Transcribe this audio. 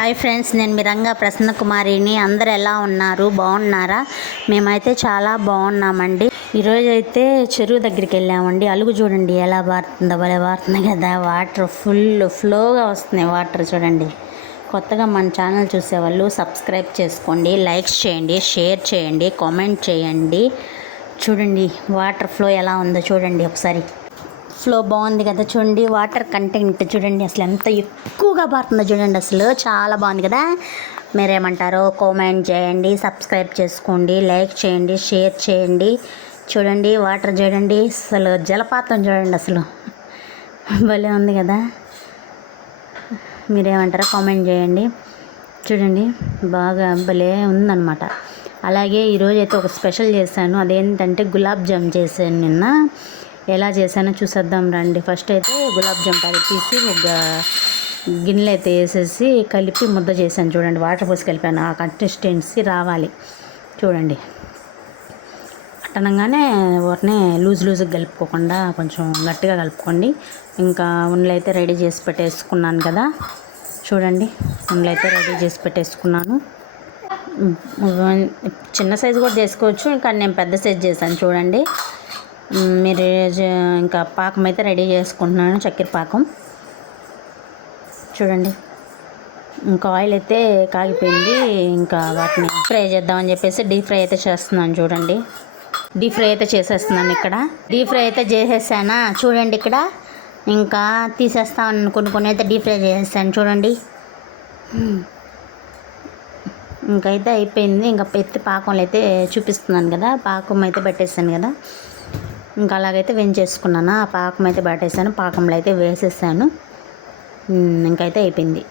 Hi friends, నేను మీ రంగా ప్రసన్న కుమారిని. అందరు ఎలా ఉన్నారు? బాగున్నారా? మేమైతే చాలా బాగున్నామండి. ఈరోజు అయితే చెరువు దగ్గరికి వెళ్ళామండి. అలుగు చూడండి ఎలా బారుతుందో, భలే బారుతుంది కదా. వాటర్ ఫుల్ ఫ్లోగా వస్తున్నాయి. వాటర్ చూడండి. కొత్తగా మన ఛానల్ చూసేవాళ్ళు సబ్స్క్రైబ్ చేసుకోండి, లైక్స్ చేయండి, షేర్ చేయండి, కామెంట్ చేయండి. చూడండి వాటర్ ఫ్లో ఎలా ఉందో చూడండి ఒకసారి. ఫ్లో బాగుంది కదా చూడండి. వాటర్ కంటెంట్ చూడండి అసలు ఎంత ఎక్కువగా పారుతుందో చూడండి. అసలు చాలా బాగుంది కదా. మీరేమంటారో కామెంట్ చేయండి, సబ్స్క్రైబ్ చేసుకోండి, లైక్ చేయండి, షేర్ చేయండి. చూడండి వాటర్ చూడండి, అసలు జలపాతం చూడండి, అసలు భలే ఉంది కదా. మీరేమంటారో కామెంట్ చేయండి. చూడండి బాగా భలే ఉందన్నమాట. అలాగే ఈరోజైతే ఒక స్పెషల్ చేశాను. అదేంటంటే గులాబ్ జామ్ చేశాను నిన్న. ఎలా చేశానో చూసేద్దాం రండి. ఫస్ట్ అయితే గులాబ్ జామ్ ప్యాకెట్ తీసి ఒక గిన్నెలో అయితే వేసేసి కలిపి ముద్ద చేశాను చూడండి. వాటర్ పోసి కలిపాను. ఆ కన్సిస్టెన్సీ రావాలి చూడండి. అట్టనంగానే వాటిని లూజ్గా కలుపుకోకుండా కొంచెం గట్టిగా కలుపుకోండి. ఇంకా ఉండలు అయితే రెడీ చేసి పెట్టేసుకున్నాను కదా. చూడండి ఉండలు అయితే రెడీ చేసి పెట్టేసుకున్నాను. చిన్న సైజు కూడా చేసుకోవచ్చు, ఇంకా నేను పెద్ద సైజు చేశాను చూడండి. మీరు ఇంకా పాకం అయితే రెడీ చేసుకుంటున్నాను, చక్కెర పాకం. చూడండి ఇంకా ఆయిల్ అయితే కాగిపోయింది. ఇంకా వాటిని ఫ్రై చేద్దామని చెప్పేసి డీప్ ఫ్రై అయితే చేస్తున్నాను చూడండి. డీప్ ఫ్రై అయితే చేసేస్తున్నాను ఇక్కడ. డీప్ ఫ్రై అయితే చేసేసానా చూడండి. ఇక్కడ ఇంకా తీసేస్తాను, కొన్ని అయితే డీప్ ఫ్రై చేసేసాను చూడండి. ఇంకైతే అయిపోయింది. ఇంకా ఎత్తి పాకంలో అయితే చూపిస్తున్నాను కదా. పాకం అయితే పెట్టేసాను కదా. ఇంకా అలాగైతే వేయించేసుకున్నాను. ఆ పాకం అయితే పట్టేసాను, పాకంలో అయితే వేసేసాను. ఇంకైతే అయిపోయింది.